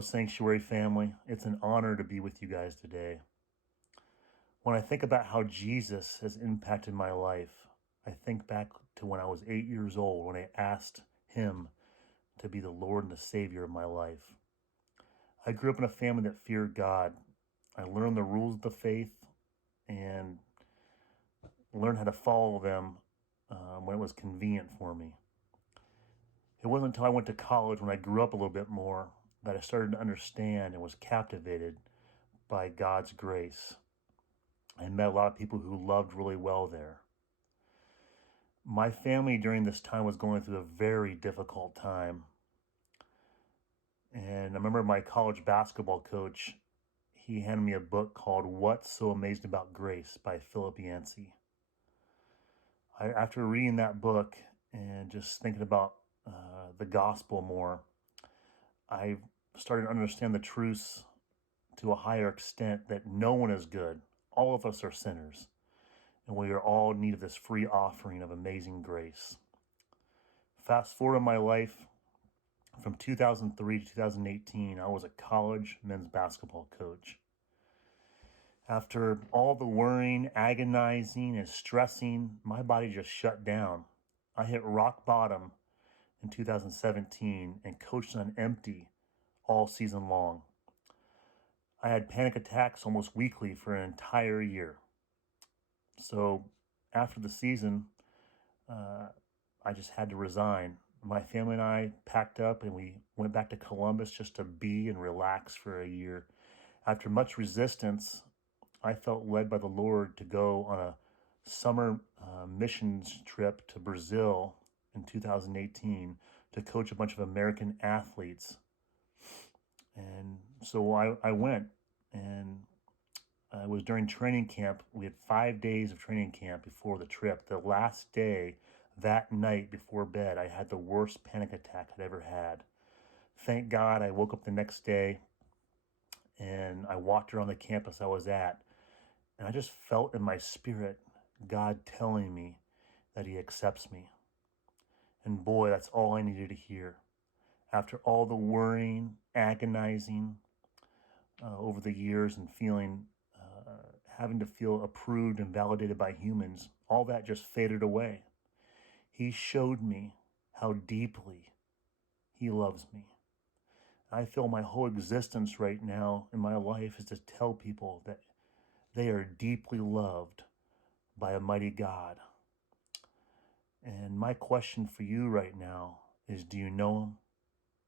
Hello, Sanctuary family. It's an honor to be with you guys today. When I think about how Jesus has impacted my life, I think back to when I was 8 years old when I asked Him to be the Lord and the Savior of my life. I grew up in a family that feared God. I learned the rules of the faith and learned how to follow them when it was convenient for me. It wasn't until I went to college, when I grew up a little bit more, that I started to understand and was captivated by God's grace. I met a lot of people who loved really well there. My family during this time was going through a very difficult time. And I remember my college basketball coach, he handed me a book called What's So Amazing About Grace by Philip Yancey. After reading that book and just thinking about the gospel more, I started to understand the truths to a higher extent that no one is good. All of us are sinners, and we are all in need of this free offering of amazing grace. Fast forward in my life, from 2003 to 2018, I was a college men's basketball coach. After all the worrying, agonizing, and stressing, my body just shut down. I hit rock bottom in 2017 and coached on empty all season long. I had panic attacks almost weekly for an entire year. So after the season, I just had to resign. My family and I packed up and we went back to Columbus just to be and relax for a year. After much resistance, I felt led by the Lord to go on a summer missions trip to Brazil in 2018 to coach a bunch of American athletes. And so I went, and it was during training camp. We had 5 days of training camp before the trip. The last day, that night before bed, I had the worst panic attack I'd ever had. Thank God I woke up the next day and I walked around the campus I was at, and I just felt in my spirit God telling me that He accepts me. And boy, that's all I needed to hear. After all the worrying, agonizing over the years and having to feel approved and validated by humans, all that just faded away. He showed me how deeply He loves me. I feel my whole existence right now in my life is to tell people that they are deeply loved by a mighty God. And my question for you right now is, do you know Him?